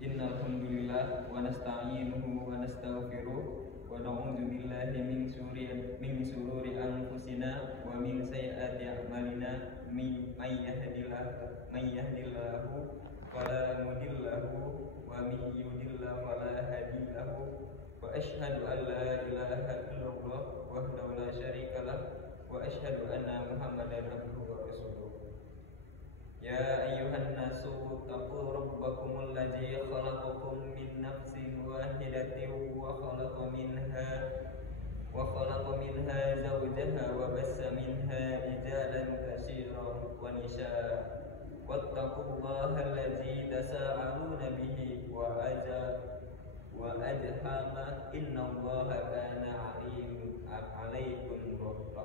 Innal hamdalillah wa nasta'inuhu wa nastaghfiruh wa na'udzu billahi min shururi anfusina wa min sayyiati a'malina may yahdihillahu fala mudilla lahu wa may yudlil fala hadiya lahu wa asyhadu an la ilaha illallah wahdahu la syarika lah wa asyhadu anna Muhammadan abduhu wa rasuluh. Ya ayyuhan nasu taqu rabbakumul ladzi khalaqakum min nafsin wahidatin wa khalaqa minha zawjaha wa bassa minha rijalan katsiran wa nisaa wattaqullaha alladzi tasaaluna bihi wa ajhama innallaha kana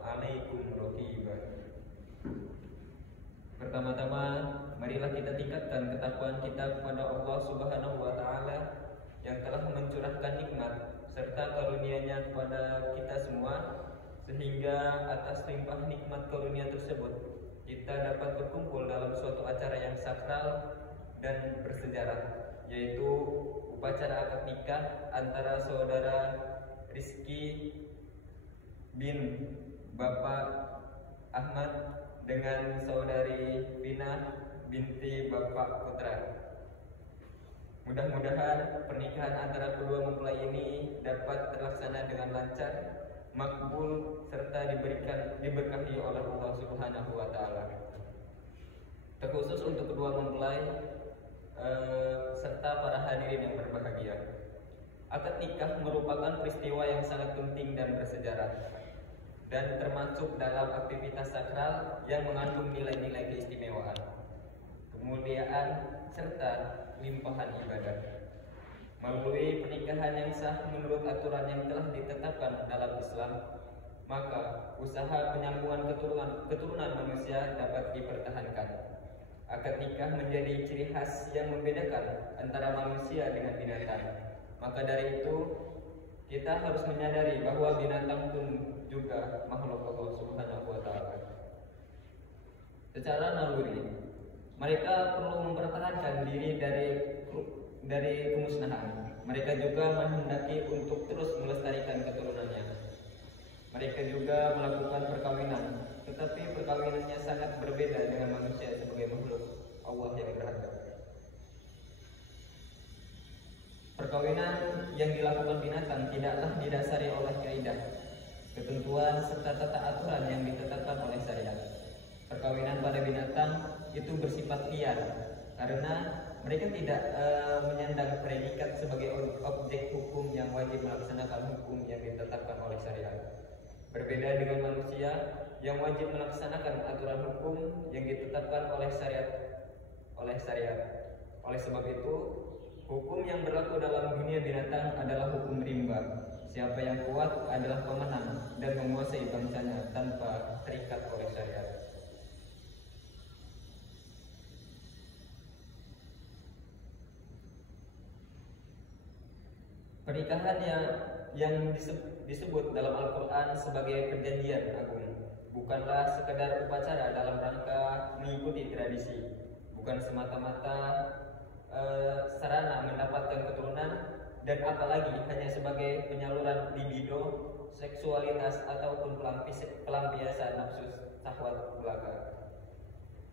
alaikum raqiba. Pertama-tama, marilah kita tingkatkan ketakwaan kita kepada Allah Subhanahu wa Ta'ala yang telah mencurahkan nikmat serta karunia-Nya kepada kita semua, sehingga atas limpah nikmat karunia tersebut kita dapat berkumpul dalam suatu acara yang sakral dan bersejarah, yaitu upacara akad nikah antara saudara Rizky bin Bapak Ahmad dengan saudari Vina binti Bapak Putra. Mudah-mudahan pernikahan antara kedua mempelai ini dapat terlaksana dengan lancar, makbul, serta diberkahi oleh Allah Subhanahu wa Ta'ala. Terkhusus untuk kedua mempelai serta para hadirin yang berbahagia. Akad nikah merupakan peristiwa yang sangat penting dan bersejarah, dan termasuk dalam aktivitas sakral yang mengandung nilai-nilai keistimewaan, kemuliaan, serta limpahan ibadah. Melalui pernikahan yang sah menurut aturan yang telah ditetapkan dalam Islam, maka usaha penyambungan keturunan manusia dapat dipertahankan. Akad nikah menjadi ciri khas yang membedakan antara manusia dengan binatang. Maka dari itu, kita harus menyadari bahwa binatang pun juga makhluk Allah Subhanahu wa Ta'ala. Secara naluri, mereka perlu mempertahankan diri dari kemusnahan. Mereka juga menghendaki untuk terus melestarikan keturunannya. Mereka juga melakukan perkawinan, tetapi perkawinannya sangat berbeda dengan manusia sebagai makhluk Allah yang berharga. Perkawinan yang dilakukan binatang tidaklah didasari oleh kaidah, ketentuan, serta tata aturan yang ditetapkan oleh syariat. Perkawinan pada binatang itu bersifat liar karena mereka tidak menyandang predikat sebagai objek hukum yang wajib melaksanakan hukum yang ditetapkan oleh syariat. Berbeda dengan manusia yang wajib melaksanakan aturan hukum yang ditetapkan oleh syariat. Oleh sebab itu, hukum yang berlaku dalam dunia binatang adalah hukum rimba. Siapa yang kuat adalah pemenang dan menguasai bangsanya tanpa terikat oleh syariat. Pernikahan yang disebut dalam Al-Quran sebagai perjanjian agung bukanlah sekedar upacara dalam rangka mengikuti tradisi, bukan semata-mata sarana mendapatkan keturunan, dan apalagi hanya sebagai penyaluran libido, seksualitas, ataupun pelampiasan nafsu syahwat belaka.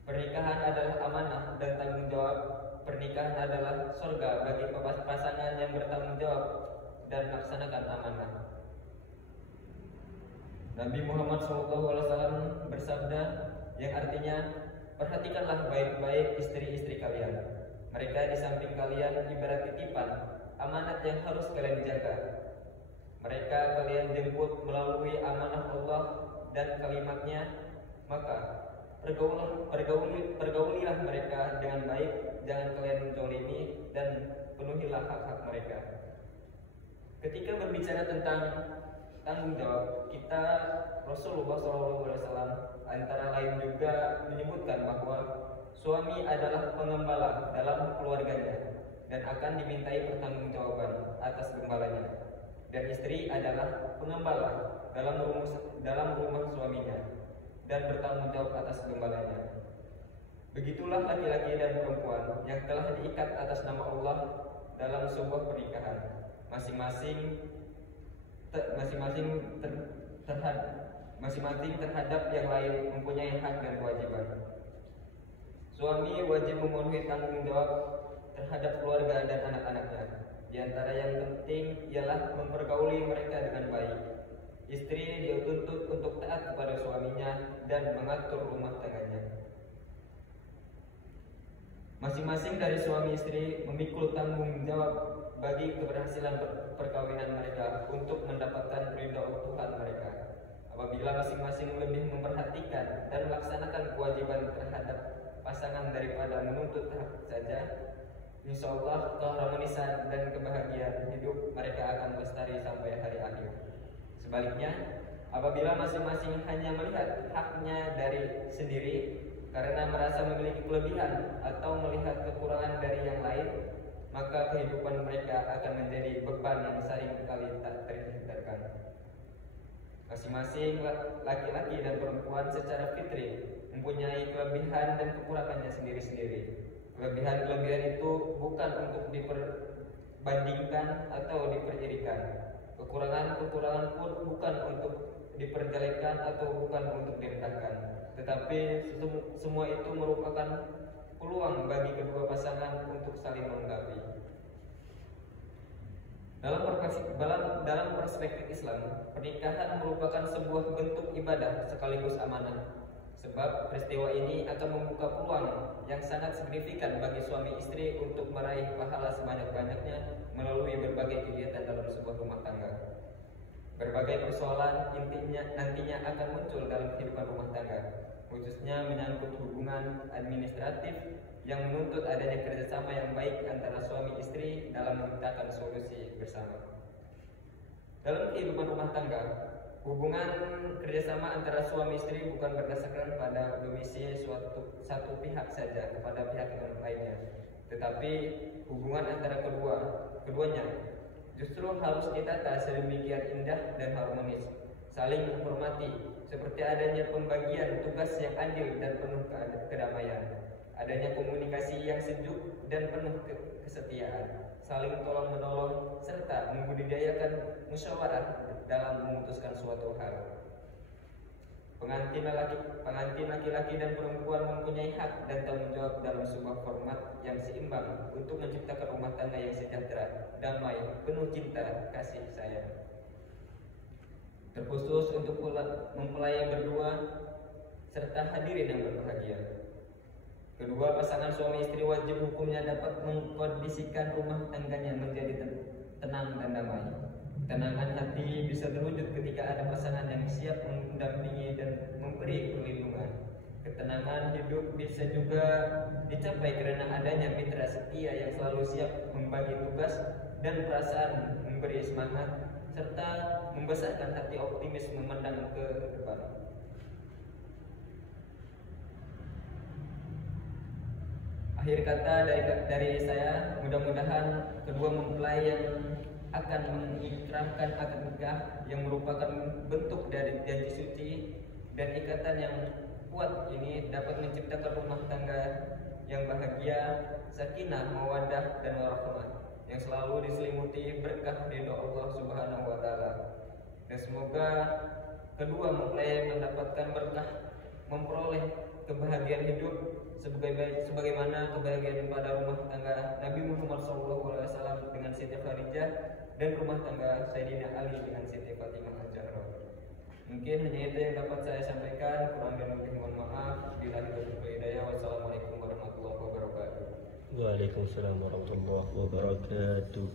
Pernikahan adalah amanah dan tanggung jawab. Pernikahan adalah surga bagi pasangan yang bertanggung jawab dan melaksanakan amanah. Nabi Muhammad SAW bersabda yang artinya, perhatikanlah baik-baik istri-istri kalian. Mereka di samping kalian ibarat titipan, amanat yang harus kalian jaga. Mereka kalian jemput melalui amanah Allah dan kalimatnya, maka pergaulilah mereka dengan baik, jangan kalian menzalimi, dan penuhilah hak-hak mereka. Ketika berbicara tentang tanggung jawab, kita Rasulullah SAW antara lain juga menyebutkan bahwa suami adalah pengembala dalam keluarganya dan akan dimintai pertanggungjawaban atas gembalanya, dan istri adalah pengembala dalam rumah suaminya dan bertanggung jawab atas gembalanya. Begitulah laki-laki dan perempuan yang telah diikat atas nama Allah dalam sebuah pernikahan, masing-masing terhadap yang lain mempunyai hak dan kewajiban. Suami wajib memenuhi tanggung jawab terhadap keluarga dan anak-anaknya. Di antara yang penting ialah mempergauli mereka dengan baik. Istri dituntut untuk taat kepada suaminya dan mengatur rumah tangganya. Masing-masing dari suami istri memikul tanggung jawab bagi keberhasilan perkawinan mereka untuk mendapatkan ridha Tuhan mereka. Apabila masing-masing lebih memperhatikan dan melaksanakan kewajiban terhadap pasangan daripada menuntut hak saja, insya Allah keharmonisan dan kebahagiaan hidup mereka akan lestari sampai hari akhir. Sebaliknya, apabila masing-masing hanya melihat haknya dari sendiri karena merasa memiliki kelebihan atau melihat kekurangan dari yang lain, maka kehidupan mereka akan menjadi beban yang seringkali tak terhindarkan. Masing-masing laki-laki dan perempuan secara fitri mempunyai kelebihan dan kekurangannya sendiri-sendiri. Kelebihan-kelebihan itu bukan untuk diperbandingkan atau diperirikan. Kekurangan-kekurangan pun bukan untuk diperjelekkan atau bukan untuk direndahkan. Tetapi semua itu merupakan peluang bagi kedua pasangan untuk saling melengkapi. Dalam perspektif Islam, pernikahan merupakan sebuah bentuk ibadah sekaligus amanah. Sebab peristiwa ini akan membuka peluang yang sangat signifikan bagi suami istri untuk meraih pahala sebanyak-banyaknya melalui berbagai kegiatan dalam sebuah rumah tangga. Berbagai persoalan nantinya akan muncul dalam kehidupan rumah tangga, khususnya menyangkut hubungan administratif yang menuntut adanya kerjasama yang baik antara suami istri dalam menciptakan solusi bersama. Dalam kehidupan rumah tangga, hubungan kerjasama antara suami istri bukan berdasarkan pada domisili satu pihak saja kepada pihak yang lainnya, tetapi hubungan antara keduanya justru harus ditata sedemikian indah dan harmonis, saling menghormati, seperti adanya pembagian tugas yang adil dan penuh kedamaian, adanya komunikasi yang sejuk dan penuh kesetiaan, saling tolong-menolong, serta membudidayakan musyawarah dalam memutuskan suatu hal. Pengantin laki-laki dan perempuan mempunyai hak dan tanggung jawab dalam sebuah format yang seimbang untuk menciptakan rumah tangga yang sejahtera, damai, penuh cinta, kasih sayang. Terkhusus untuk mempelai berdua serta hadirin yang berbahagia. Kedua pasangan suami istri wajib hukumnya dapat mengkondisikan rumah tangganya menjadi tenang dan damai. Ketenangan hati bisa terwujud ketika ada pasangan yang siap mendampingi dan memberi perlindungan. Ketenangan hidup bisa juga dicapai karena adanya mitra setia yang selalu siap membagi tugas dan perasaan memberi semangat, serta membesarkan hati optimis memandang ke depan. Akhir kata dari saya, mudah-mudahan kedua mempelai yang akan mengikrarkan akad nikah yang merupakan bentuk dari janji suci dan ikatan yang kuat ini dapat menciptakan rumah tangga yang bahagia, sakinah, mawaddah dan warahmah yang selalu diselimuti berkah ridho Allah Subhanahu wa taala. Dan semoga kedua mempelai mendapatkan berkah, memperoleh kebahagiaan hidup sebagaimana kebahagiaan pada rumah tangga Nabi Muhammad SAW dengan Siti Khadijah dan rumah tangga Sayyidina Ali dengan Siti Fatimah Al-Zahra. Mungkin hanya itu yang dapat saya sampaikan. Kurang dan lebih mohon maaf. Billahi taufiq wal hidayah. Wassalamualaikum warahmatullahi wabarakatuh. Waalaikumsalam warahmatullahi wabarakatuh.